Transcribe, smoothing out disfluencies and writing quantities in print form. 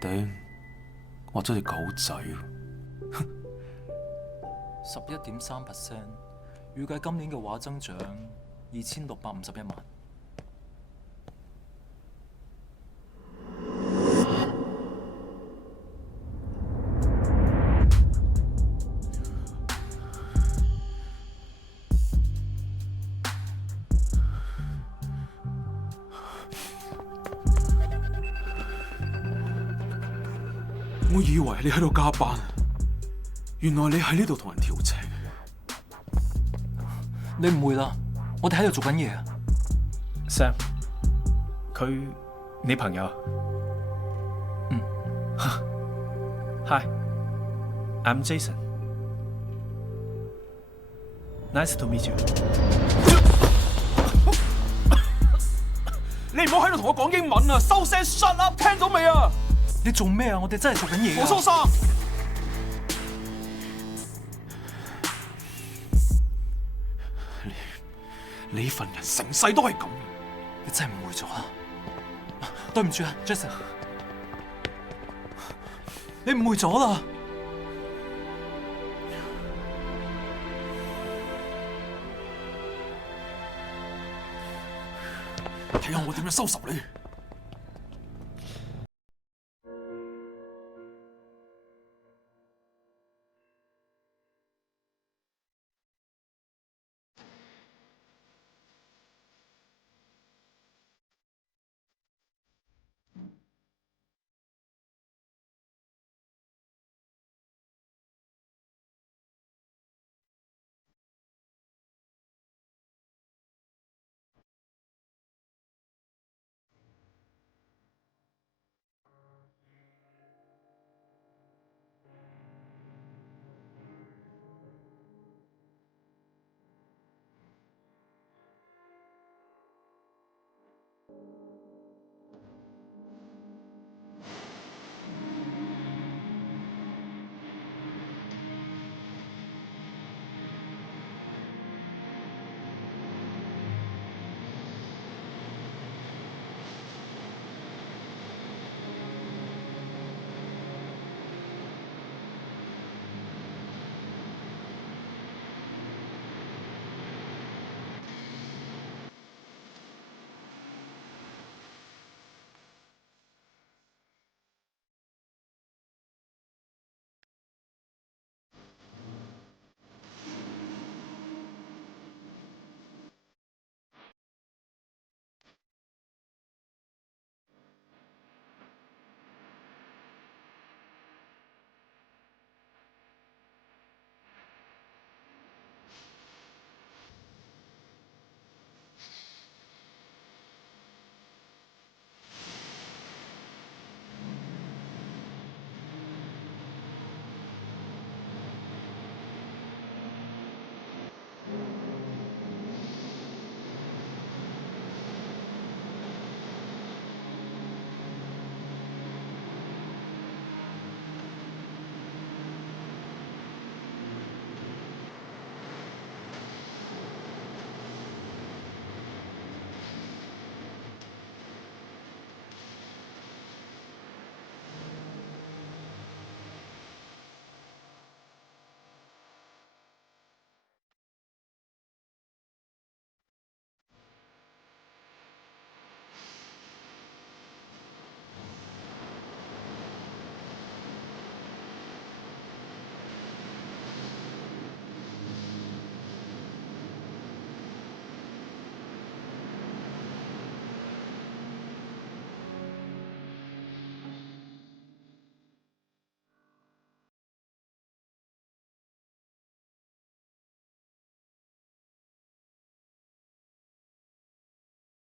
頂，畫咗隻狗仔。11.3%，預計今年嘅畫增長2651萬。我以為你喺度加班，原來你喺呢度同人調情。你誤會啦，我哋喺度做緊嘢啊。Sam， 佢你朋友啊？嗯。Hi，I'm Jason。Nice to meet you。你唔好喺度同我講英文啊！收聲 ，shut up， 聽到未啊？你做咩啊？我哋真係做緊嘢啊！我蘇生，你份人成世都係咁。你真係誤會咗啦。對唔住啊 ，Jason， 你誤會咗啦。睇下我點樣收拾你。